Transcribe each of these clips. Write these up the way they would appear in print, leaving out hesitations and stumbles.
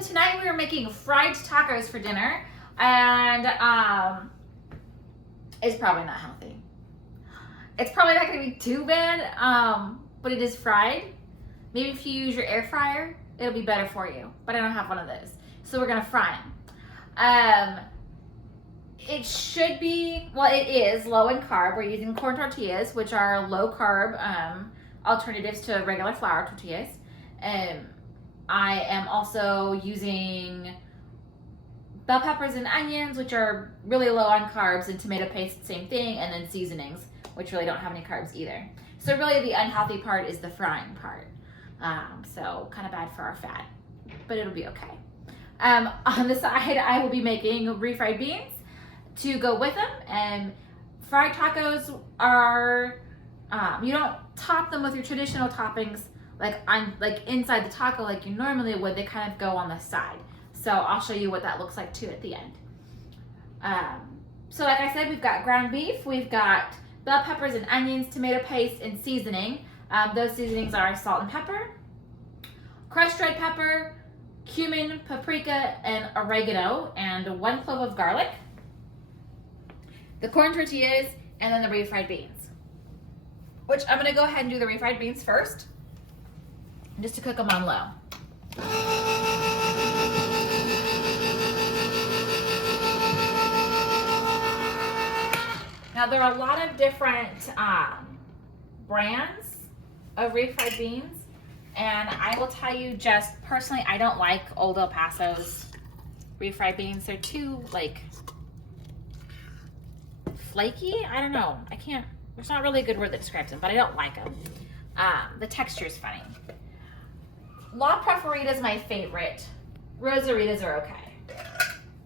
So tonight we are making fried tacos for dinner, and it's probably not healthy. It's probably not going to be too bad, but it is fried. Maybe if you use your air fryer, it'll be better for you. But I don't have one of those, so we're going to fry them. It should be, well, it is low in carb. We're using corn tortillas, which are low carb alternatives to regular flour tortillas. I am also using bell peppers and onions, which are really low on carbs, and tomato paste, same thing, and then seasonings, which really don't have any carbs either. So really the unhealthy part is the frying part. So kind of bad for our fat, but it'll be okay. On the side, I will be making refried beans to go with them. And fried tacos are, you don't top them with your traditional toppings like inside the taco like you normally would. They kind of go on the side. So I'll show you what that looks like too at the end. So like I said, we've got ground beef, we've got bell peppers and onions, tomato paste, and seasoning. Those seasonings are salt and pepper, crushed red pepper, cumin, paprika, and oregano, and 1 clove of garlic, the corn tortillas, and then the refried beans, which I'm gonna go ahead and do the refried beans first, just to cook them on low. Now there are a lot of different brands of refried beans, and I will tell you, just personally, I don't like Old El Paso's refried beans. They're too like flaky. I don't know. I can't. There's not really a good word that describes them, but I don't like them. The texture is funny. La Preferita is my favorite. Rosaritas are okay.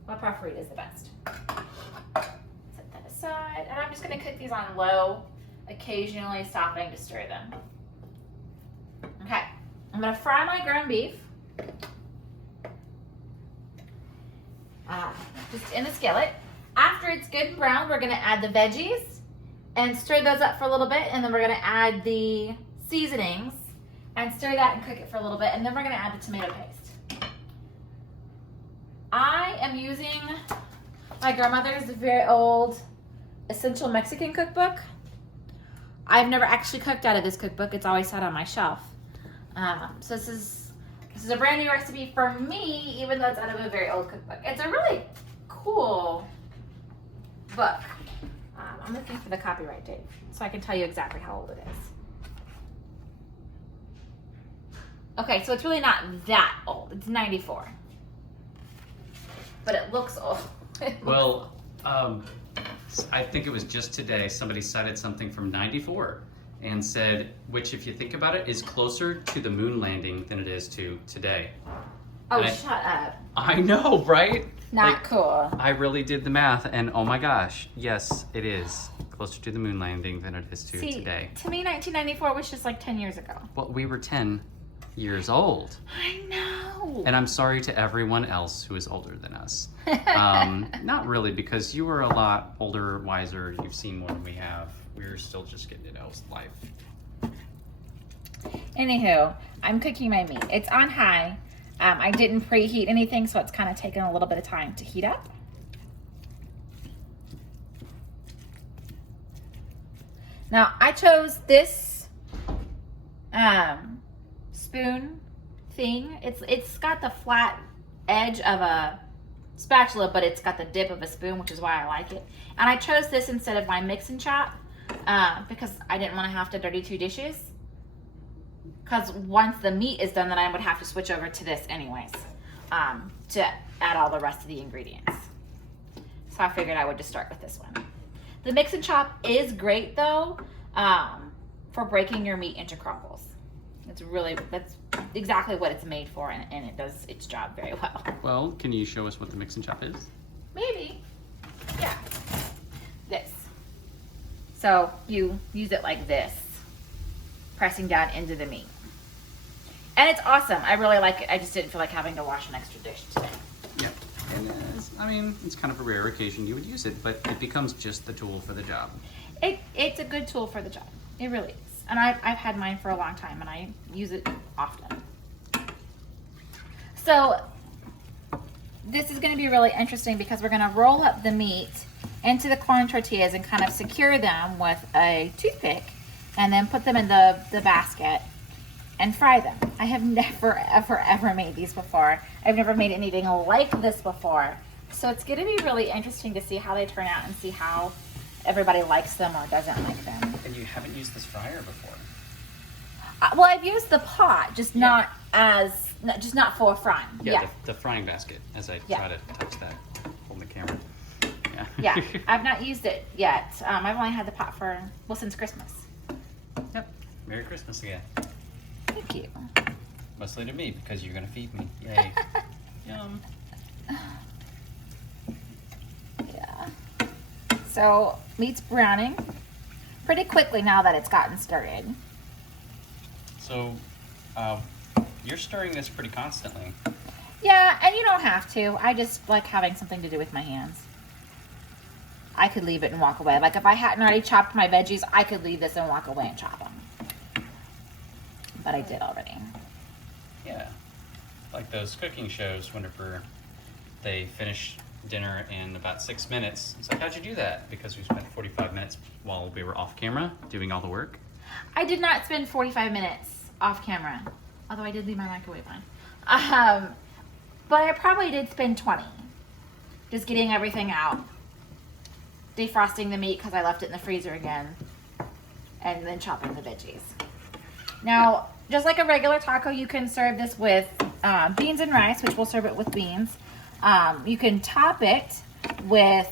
La Preferita is the best. Set that aside, and I'm just going to cook these on low, occasionally stopping to stir them. Okay, I'm going to fry my ground beef. Just in the skillet. After it's good and brown, we're going to add the veggies and stir those up for a little bit, and then we're going to add the seasonings and stir that and cook it for a little bit, and then we're going to add the tomato paste. I am using my grandmother's very old Essential Mexican cookbook. I've never actually cooked out of this cookbook. It's always sat on my shelf. So this is a brand new recipe for me, even though it's out of a very old cookbook. It's a really cool book. I'm looking for the copyright date so I can tell you exactly how old it is. Okay, so it's really not that old. It's 94. But it looks old. Well, I think it was just today somebody cited something from 94 and said, which if you think about it, is closer to the moon landing than it is to today. Oh, shut up. I know, right? Not cool. I really did the math, and oh my gosh, yes, it is closer to the moon landing than it is to today. To me, 1994 was just like 10 years ago. Well, we were 10 years old. I know. And I'm sorry to everyone else who is older than us. Not really, because you were a lot older, wiser. You've seen more than we have. We're still just getting to know life. Anywho, I'm cooking my meat. It's on high. I didn't preheat anything, so it's kind of taken a little bit of time to heat up. Now, I chose this spoon thing. It's got the flat edge of a spatula, but it's got the dip of a spoon, which is why I like it. And I chose this instead of my mix and chop because I didn't want to have to dirty 2 dishes. Because once the meat is done, then I would have to switch over to this anyways to add all the rest of the ingredients. So I figured I would just start with this one. The mix and chop is great though for breaking your meat into crumbles. That's exactly what it's made for, and it does its job very well. Well, can you show us what the mix and chop is? Maybe. Yeah. This. So you use it like this, pressing down into the meat. And it's awesome. I really like it. I just didn't feel like having to wash an extra dish today. Yeah. And it's kind of a rare occasion you would use it, but it becomes just the tool for the job. It's a good tool for the job. It really is. And I've had mine for a long time, and I use it often. So this is gonna be really interesting because we're gonna roll up the meat into the corn tortillas and kind of secure them with a toothpick and then put them in the basket and fry them. I have never, ever, ever made these before. I've never made anything like this before. So it's gonna be really interesting to see how they turn out and see how everybody likes them or doesn't like them. And you haven't used this fryer before? Well, I've used the pot, just not for frying. Yeah, the frying basket, as I try to touch that, hold the camera. Yeah, I've not used it yet. I've only had the pot since Christmas. Yep. Merry Christmas again. Thank you. Mostly to me, because you're going to feed me. Yay. Yum. Yeah. So, meat's browning pretty quickly now that it's gotten started. So, you're stirring this pretty constantly. Yeah, and you don't have to. I just like having something to do with my hands. I could leave it and walk away. Like if I hadn't already chopped my veggies, I could leave this and walk away and chop them. But I did already. Yeah. Like those cooking shows whenever they finish dinner in about 6 minutes. It's like, how'd you do that? Because we spent 45 minutes while we were off camera doing all the work. I did not spend 45 minutes off camera. Although I did leave my microwave on. But I probably did spend 20. Just getting everything out. Defrosting the meat because I left it in the freezer again, and then chopping the veggies. Now, just like a regular taco, you can serve this with beans and rice, which we'll serve it with beans. You can top it with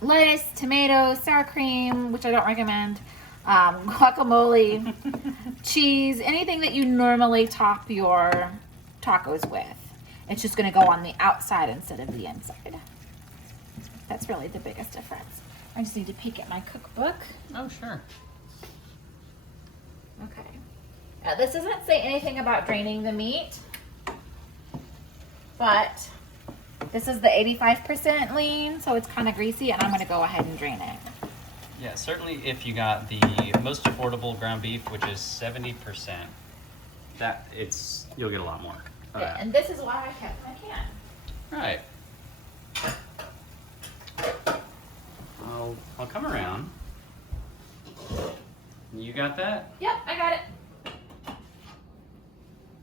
lettuce, tomatoes, sour cream, which I don't recommend, guacamole, cheese, anything that you normally top your tacos with. It's just going to go on the outside instead of the inside. That's really the biggest difference. I just need to peek at my cookbook. Oh, sure. Okay. This doesn't say anything about draining the meat, but this is the 85% lean, so it's kind of greasy, and I'm going to go ahead and drain it. Yeah, certainly if you got the most affordable ground beef, which is 70%, you'll get a lot more. Yeah, and this is why I kept my can. Right. I'll come around. You got that? Yep, I got it.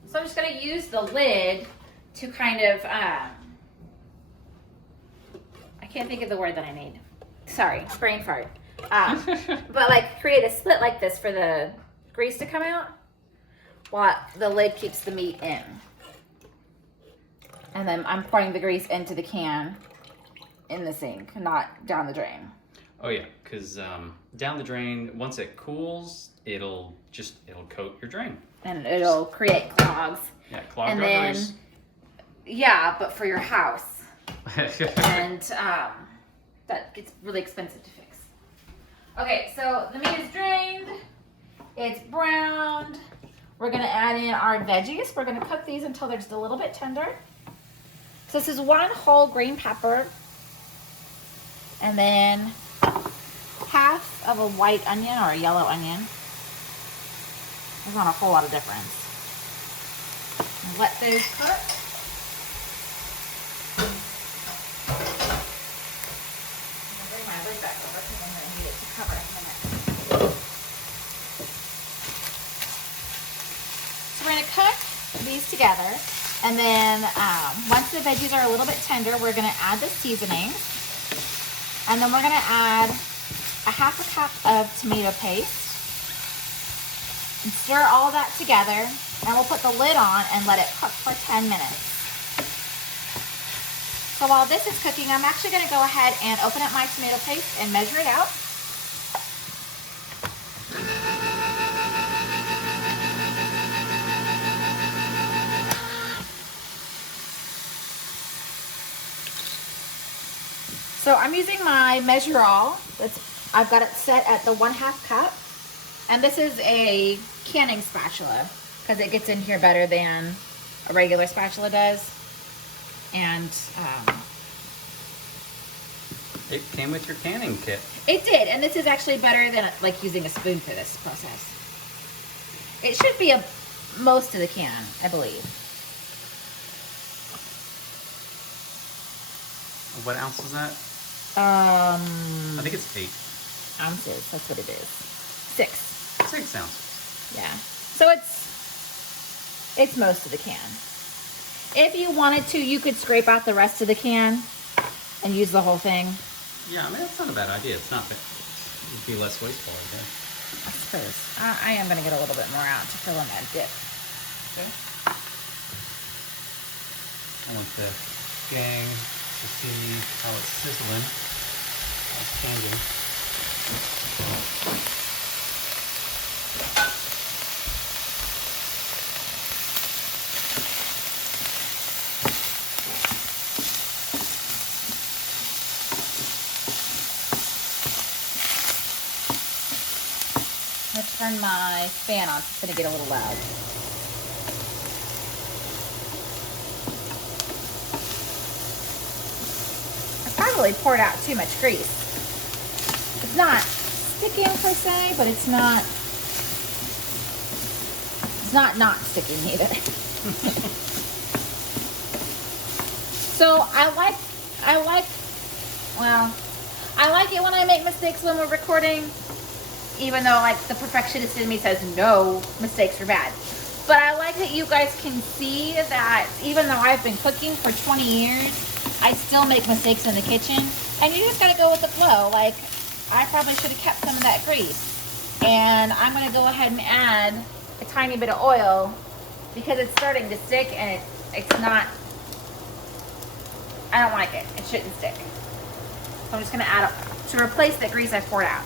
So I'm just going to use the lid to kind of, I can't think of the word that I need. Sorry, brain fart. But like create a slit like this for the grease to come out while the lid keeps the meat in. And then I'm pouring the grease into the can in the sink, not down the drain. Oh yeah, because down the drain, once it cools, it'll coat your drain. And it'll create clogs. Yeah, clog and rubbers. Then, yeah, but for your house. And that gets really expensive to fix. Okay, so the meat is drained. It's browned. We're gonna add in our veggies. We're gonna cook these until they're just a little bit tender. So this is 1 whole green pepper. And then half of a white onion or a yellow onion. There's not a whole lot of difference. And let those cook. I'm gonna bring my lid back over because I'm gonna need it to cover in a minute. So we're gonna cook these together, and then once the veggies are a little bit tender, we're gonna add the seasoning. And then we're going to add a half a cup of tomato paste and stir all that together, and we'll put the lid on and let it cook for 10 minutes. So while this is cooking, I'm actually going to go ahead and open up my tomato paste and measure it out. So I'm using my measure all. I've got it set at the 1/2 cup. And this is a canning spatula because it gets in here better than a regular spatula does. And it came with your canning kit. It did, and this is actually better than like using a spoon for this process. It should be most of the can, I believe. What ounce is that? I I think it's 8. ounces. That's what it is. 6. 6 ounces. Yeah. So it's most of the can. If you wanted to, you could scrape out the rest of the can and use the whole thing. Yeah, I mean, that's not a bad idea. It's not. It would be less wasteful, I guess. I suppose. I am going to get a little bit more out to fill in that dip. Okay. I want the gang to see how it's sizzling. How it's changing. Let's turn my fan on. It's going to get a little loud. I probably poured out too much grease. It's not sticking per se, but it's not sticking either. So I like it when I make mistakes when we're recording, even though like the perfectionist in me says no, mistakes are bad. But I like that you guys can see that even though I've been cooking for 20 years, I still make mistakes in the kitchen. And you just gotta go with the flow. Like, I probably should have kept some of that grease. And I'm gonna go ahead and add a tiny bit of oil because it's starting to stick and it's not, I don't like it. It shouldn't stick. So I'm just gonna add to replace the grease I poured out.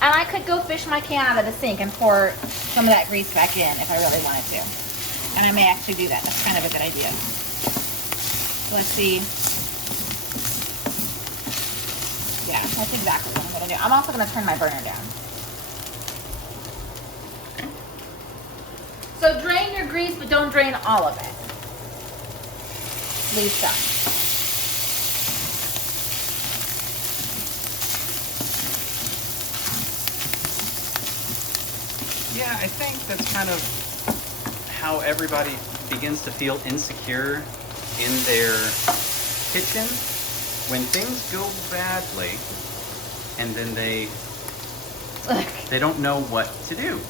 And I could go fish my can out of the sink and pour some of that grease back in if I really wanted to. And I may actually do that. That's kind of a good idea. So let's see. Yeah, that's exactly what I'm gonna do. I'm also gonna turn my burner down. Okay. So drain your grease, but don't drain all of it. Leave some. Yeah, I think that's kind of how everybody begins to feel insecure in their kitchen when things go badly and then they don't know what to do.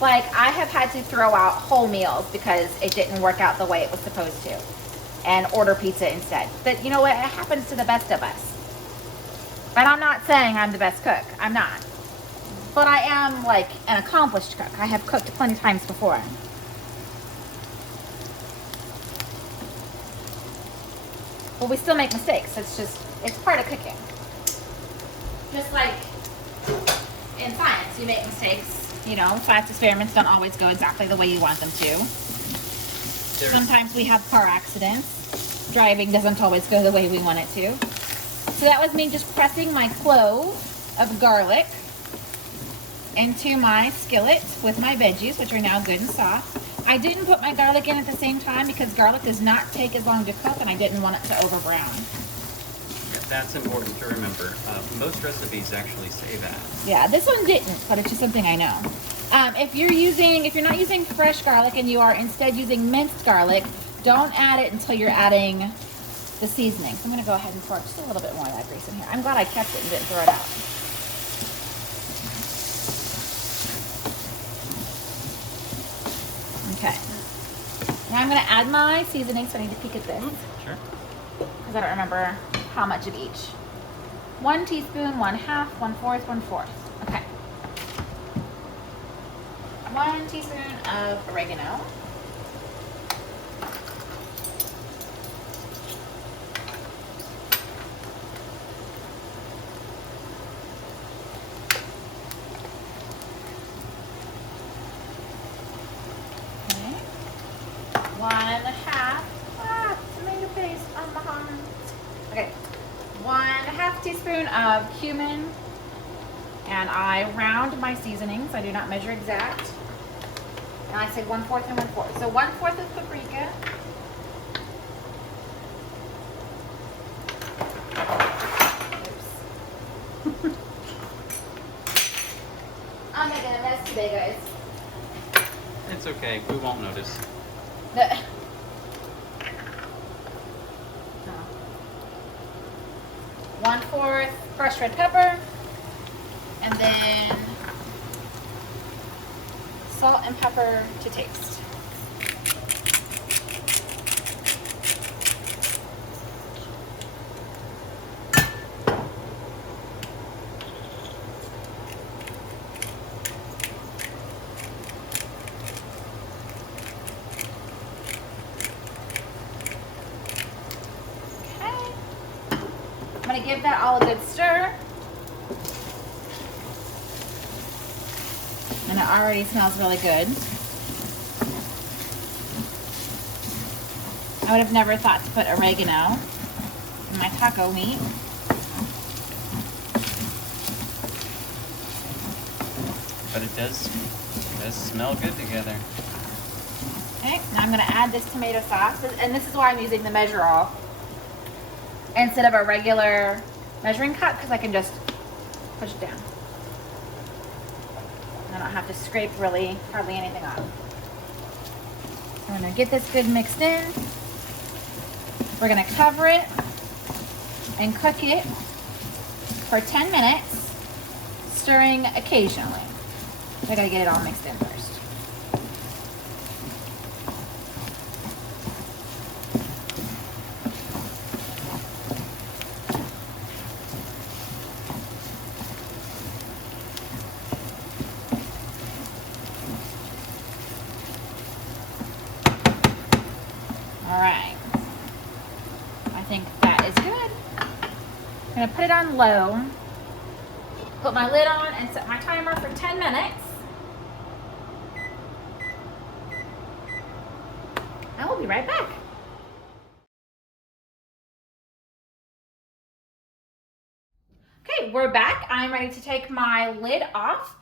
Like, I have had to throw out whole meals because it didn't work out the way it was supposed to and order pizza instead. But you know what? It happens to the best of us. And I'm not saying I'm the best cook. I'm not. But I am like an accomplished cook. I have cooked plenty of times before. But we still make mistakes. It's part of cooking. Just like in science, you make mistakes. You know, science experiments don't always go exactly the way you want them to. Sometimes we have car accidents. Driving doesn't always go the way we want it to. So that was me just pressing my clove of garlic into my skillet with my veggies, which are now good and soft. I didn't put my garlic in at the same time because garlic does not take as long to cook and I didn't want it to over brown. Yeah, that's important to remember. Most recipes actually say that. Yeah, this one didn't, but it's just something I know. If you're not using fresh garlic and you are instead using minced garlic, don't add it until you're adding the seasoning. So I'm gonna go ahead and pour just a little bit more of that grease in here. I'm glad I kept it and didn't throw it out. Okay. Now I'm going to add my seasoning, so I need to peek at this. Sure. Because I don't remember how much of each. 1 teaspoon, 1/2, 1/4, 1/4. Okay. 1 teaspoon of oregano. Tomato paste on my arm. Okay, 1/2 teaspoon of cumin, and I round my seasonings. I do not measure exact. And I say 1/4 and 1/4. So 1/4 of paprika. Oops. I'm making a mess today, guys. It's okay. We won't notice. 1/4 crushed red pepper, and then salt and pepper to taste. I'm gonna give that all a good stir. And it already smells really good. I would have never thought to put oregano in my taco meat. But it does smell good together. Okay, now I'm gonna add this tomato sauce, and this is why I'm using the measure all instead of a regular measuring cup, because I can just push it down. I don't have to scrape hardly anything off. I'm gonna get this good mixed in. We're gonna cover it and cook it for 10 minutes, stirring occasionally. I gotta get it all mixed in first. All right, I think that is good. I'm gonna put it on low, put my lid on, and set my timer for 10 minutes. I will be right back. Okay, we're back. I'm ready to take my lid off.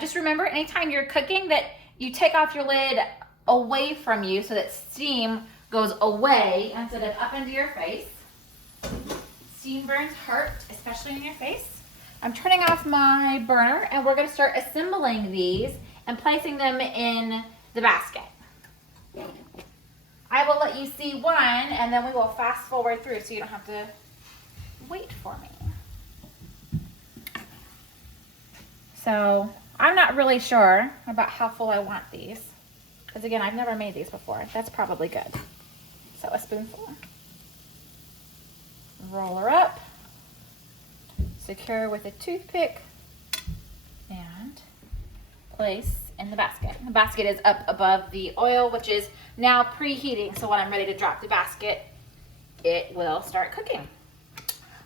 Just remember, anytime you're cooking, that you take off your lid away from you so that steam goes away instead of up into your face. Steam burns hurt, especially in your face. I'm turning off my burner, and we're gonna start assembling these and placing them in the basket. I will let you see one, and then we will fast forward through so you don't have to wait for me. So I'm not really sure about how full I want these, because again, I've never made these before. That's probably good. So a spoonful. Roll her up, secure with a toothpick, and place in the basket. The basket is up above the oil, which is now preheating, so when I'm ready to drop the basket, it will start cooking.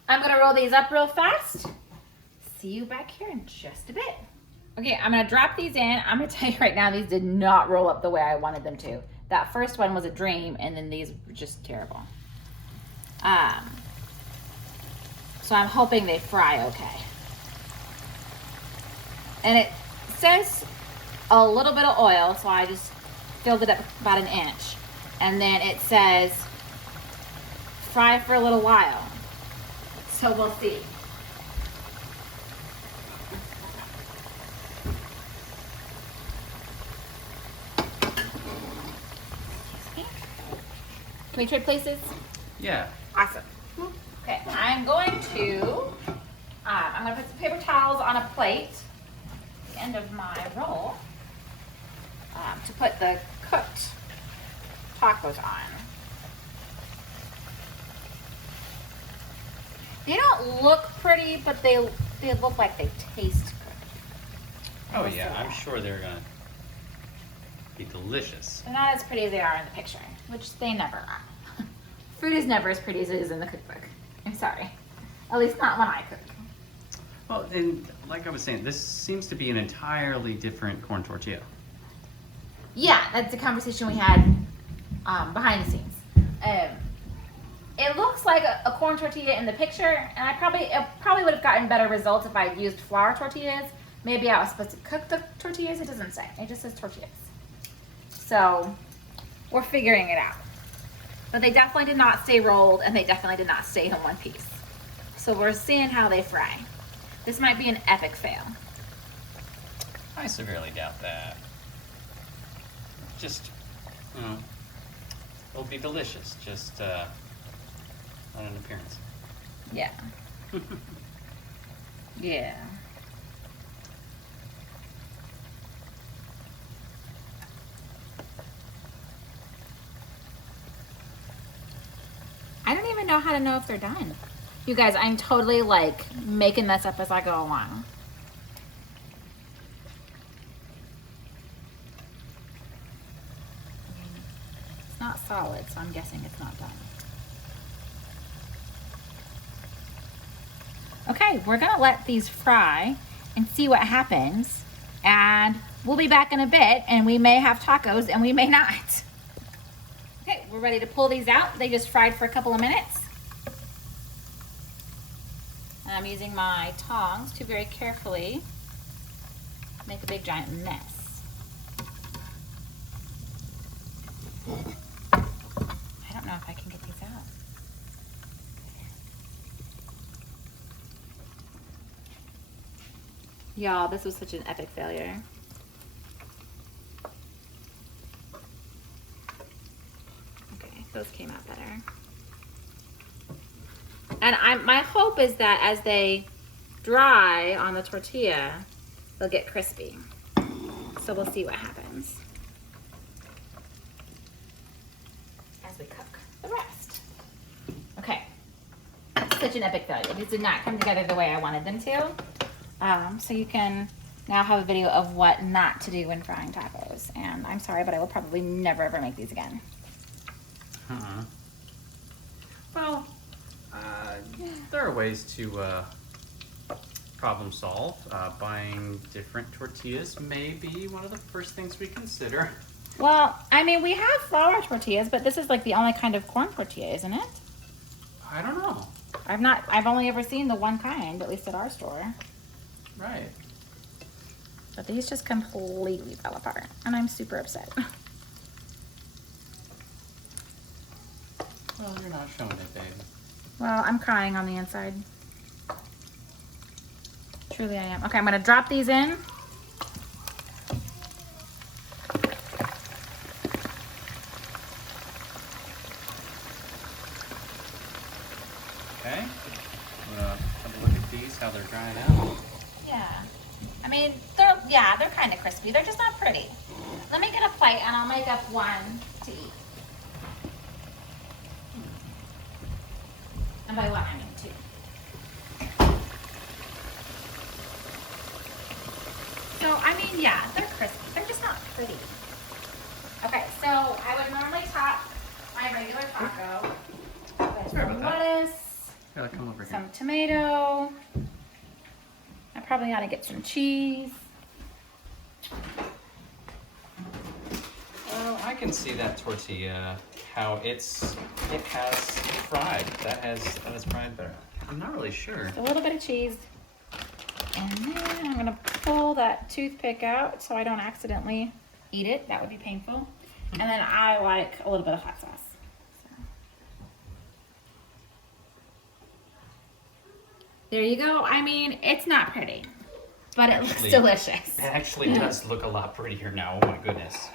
I'm gonna roll these up real fast. See you back here in just a bit. Okay, I'm gonna drop these in. I'm gonna tell you right now, these did not roll up the way I wanted them to. That first one was a dream, and then these were just terrible. So I'm hoping they fry okay. And it says a little bit of oil, so I just filled it up about 1 inch. And then it says fry for a little while. So we'll see. Can we trade places? Yeah. Awesome. Okay, I'm going to put some paper towels on a plate, the end of my roll, to put the cooked tacos on. They don't look pretty, but they look like they taste good. Oh yeah, I'm sure they're gonna be delicious. They're not as pretty as they are in the picture, which they never are. Food is never as pretty as it is in the cookbook. I'm sorry. At least not when I cook. Well, and like I was saying, this seems to be an entirely different corn tortilla. Yeah, that's the conversation we had behind the scenes. It looks like a corn tortilla in the picture, and it probably would have gotten better results if I had used flour tortillas. Maybe I was supposed to cook the tortillas. It doesn't say. It just says tortillas. So we're figuring it out. But they definitely did not stay rolled, and they definitely did not stay in one piece. So we're seeing how they fry. This might be an epic fail. I severely doubt that. Just, it'll be delicious, just not an appearance. Yeah. Yeah. I don't even know how to know if they're done. You guys, I'm totally like making this up as I go along. It's not solid, so I'm guessing it's not done. Okay, we're gonna let these fry and see what happens. And we'll be back in a bit, and we may have tacos and we may not. Okay, we're ready to pull these out. They just fried for a couple of minutes. And I'm using my tongs to very carefully make a big giant mess. I don't know if I can get these out. Y'all, this was such an epic failure. Okay, those came out better. And my hope is that as they dry on the tortilla, they'll get crispy. So we'll see what happens as we cook the rest. Okay, such an epic failure. These did not come together the way I wanted them to. So you can now have a video of what not to do when frying tacos. And I'm sorry, but I will probably never ever make these again. Well, there are ways to problem solve. Buying different tortillas may be one of the first things we consider. Well, I mean, we have flour tortillas, but this is like the only kind of corn tortilla, isn't it? I don't know. I've only ever seen the one kind, at least at our store. Right. But these just completely fell apart, and I'm super upset. Well, you're not showing it, babe. Well, I'm crying on the inside. Truly I am. Okay, I'm gonna drop these in. Okay. Have a look at these, how they're drying out. Yeah. I mean, they're kind of crispy. They're just not pretty. Let me get a plate and I'll make up one to eat. And by one, I mean two. So, I mean, yeah, they're crispy. They're just not pretty. Okay, so I would normally top my regular taco with some lettuce, Gotta come over here. some tomato. I probably ought to get some cheese. Well, I can see that tortilla, how it has fried. That has fried better. I'm not really sure. A little bit of cheese. And then I'm gonna pull that toothpick out so I don't accidentally eat it. That would be painful. And then I like a little bit of hot sauce. So. There you go. I mean, it's not pretty, but it looks delicious. It actually does look a lot prettier now. Oh my goodness.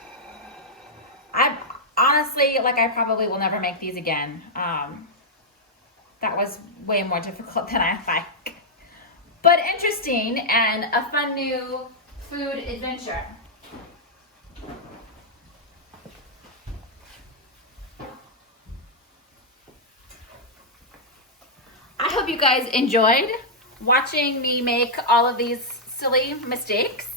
I honestly, like, I probably will never make these again. That was way more difficult than I like. But interesting and a fun new food adventure. I hope you guys enjoyed watching me make all of these silly mistakes.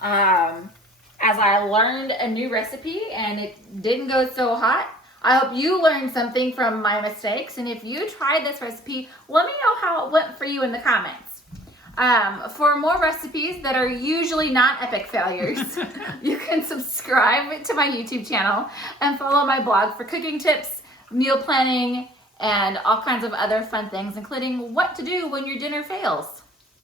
As I learned a new recipe and it didn't go so hot. I hope you learned something from my mistakes, and if you tried this recipe, let me know how it went for you in the comments. For more recipes that are usually not epic failures, you can subscribe to my YouTube channel and follow my blog for cooking tips, meal planning, and all kinds of other fun things, including what to do when your dinner fails.